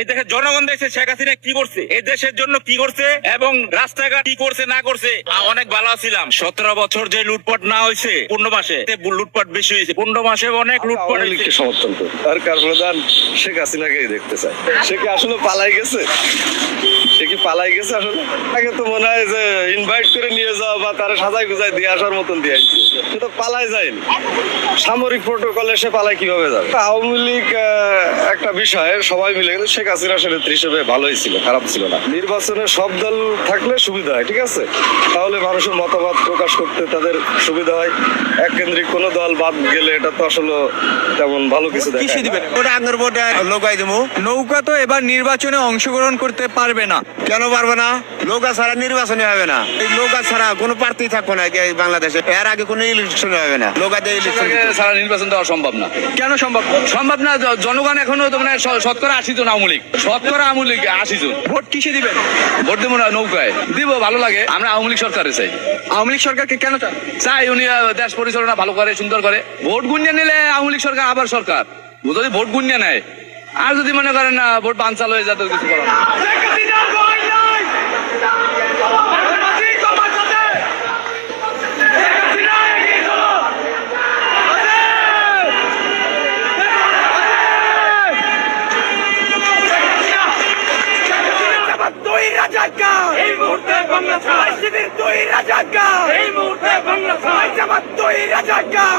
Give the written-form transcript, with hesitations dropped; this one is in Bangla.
এই দেশের জনগণ দেখছে শেখ হাসিনা কি করছে, এই দেশের জন্য কি করছে এবং রাস্তাঘাট কি করছে না করছে। অনেক ভালো ছিলাম। 17 বছর যে লুটপাট না হয়েছে 15 মাসে, লুটপাট বেশি হয়েছে 15 মাসে, অনেক লুটপাট হয়েছে। সমর্থন করে সরকার প্রধান শেখ হাসিনাকেই দেখতে চায়। সে কি আসলে পালাই গেছে? সে কি পালাই গেছে আসলে? আগে তো মনে হয় যে ইনভাইট করে নিয়ে যাওয়া বা তারা সাজাই গুজাই দিয়ে আসার মতন দিয়ে আসছে। সে তো পালাই যায়নি। সামরিক প্রোটোকলে সে পালাই কিভাবে যাবে? আওয়ামী লীগ একটা বিষয় সবাই মিলে, কিন্তু শেখ হাসিনা নেত্রী হিসেবে ভালোই ছিল, খারাপ ছিল না। নির্বাচনে সব দল থাকলে সুবিধা হয়, ঠিক আছে, তাহলে মানুষের মতামত প্রকাশ করতে তাদের সুবিধা হয়। এক কেন্দ্রিক কোনো দল বাদ গেলে এটা তো আসলে তেমন ভালো কিছু দেখায় না। নৌকা তো এবার নির্বাচনে অংশগ্রহণ করতে পারবে না। কেন পারবে না? নৌকা ছাড়া নির্বাচনে হবে না। এই নৌকা ছাড়া কোনো প্রার্থী থাকবে না এই বাংলাদেশে। এর আগে কোনো ইলেকশন হবে না। নৌকা দিয়ে ইলেকশন সারা নির্বাচন দেওয়া সম্ভব না। কেন সম্ভব? সম্ভব না। জনগণ এখনো তো মানে শতকরা 80 জন আওয়ামী লীগ, শতকরা আওয়ামী লীগ 80 জন। ভোট কিসে দিবেন? ভোট দেবো না, নৌকায় দিব। ভালো লাগে। আমরা আওয়ামী লীগ সরকারে চাই। আওয়ামী লীগ সরকারকে কেন চান? চাই উনি দেশ পরিচালনা ভালো করে, সুন্দর করে। ভোট গুনিয়ে নিলে আওয়ামী লীগ সরকার আবার সরকার, যদি ভোট গুনিয়ে নেয়। আর যদি মনে করেন না ভোট বানচাল হয়ে যায়, তো কিছু করার নেই। এই মুহূর্তে বাংলা ছাড়, শিবির দুই রাজাকার। এই মুহূর্তে বাংলা ছাড়, জামাত দুই রাজাকার।